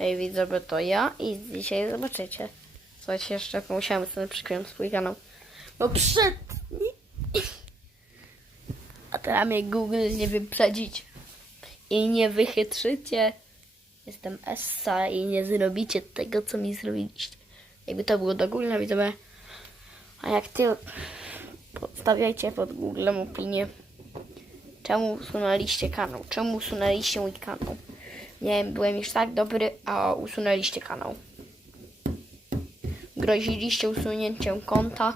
Hej widzowie, to ja i dzisiaj zobaczycie coś jeszcze. Musiałem sobie przykryć swój kanał. No przed... A teraz mnie Google nie wyprzedzić i nie wychytrzycie. Jestem Essa i nie zrobicie tego, co mi zrobiliście. Jakby to było do Google, widzowie. A jak ty, podstawiajcie pod Googlem opinię. Czemu usunęliście kanał? Czemu usunęliście mój kanał? Nie byłem już tak dobry, a usunęliście kanał. Groziliście usunięciem konta.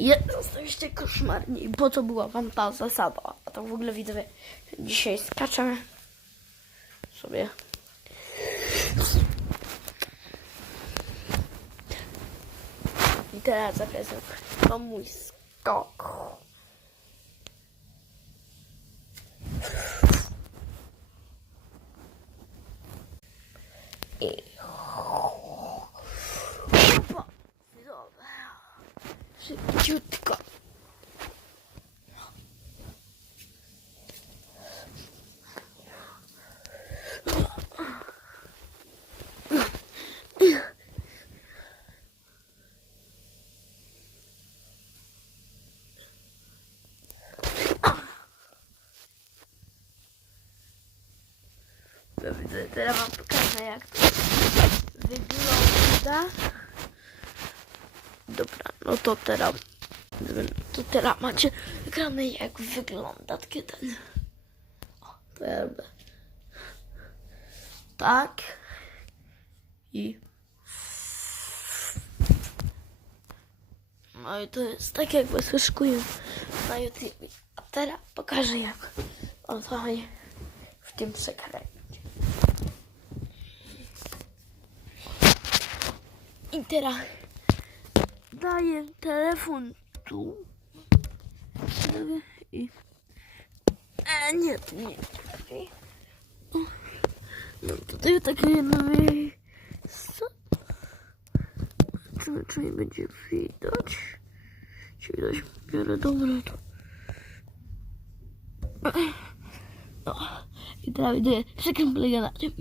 Je, zostaliście koszmarni. Po co była wam ta zasada? A to w ogóle widzowie, dzisiaj skaczemy sobie. I teraz zaprezent. To mój skok. I... Opa. Teraz wam pokażę jak to wygląda. Dobra, no to teraz to teraz macie gramy jak wygląda ten. O, to ja. Tak. I no i to jest tak jakby słyszkuję na YouTube. A teraz pokażę jak on chodzi w tym przekręcie. I teraz daję telefon tu. I... E, nie, to nie. No tutaj takie jedno miejsce. Zobaczymy, czy nie będzie widać. Czy widać w miarę dobra to. No. I teraz widzę przekręt polega na tym,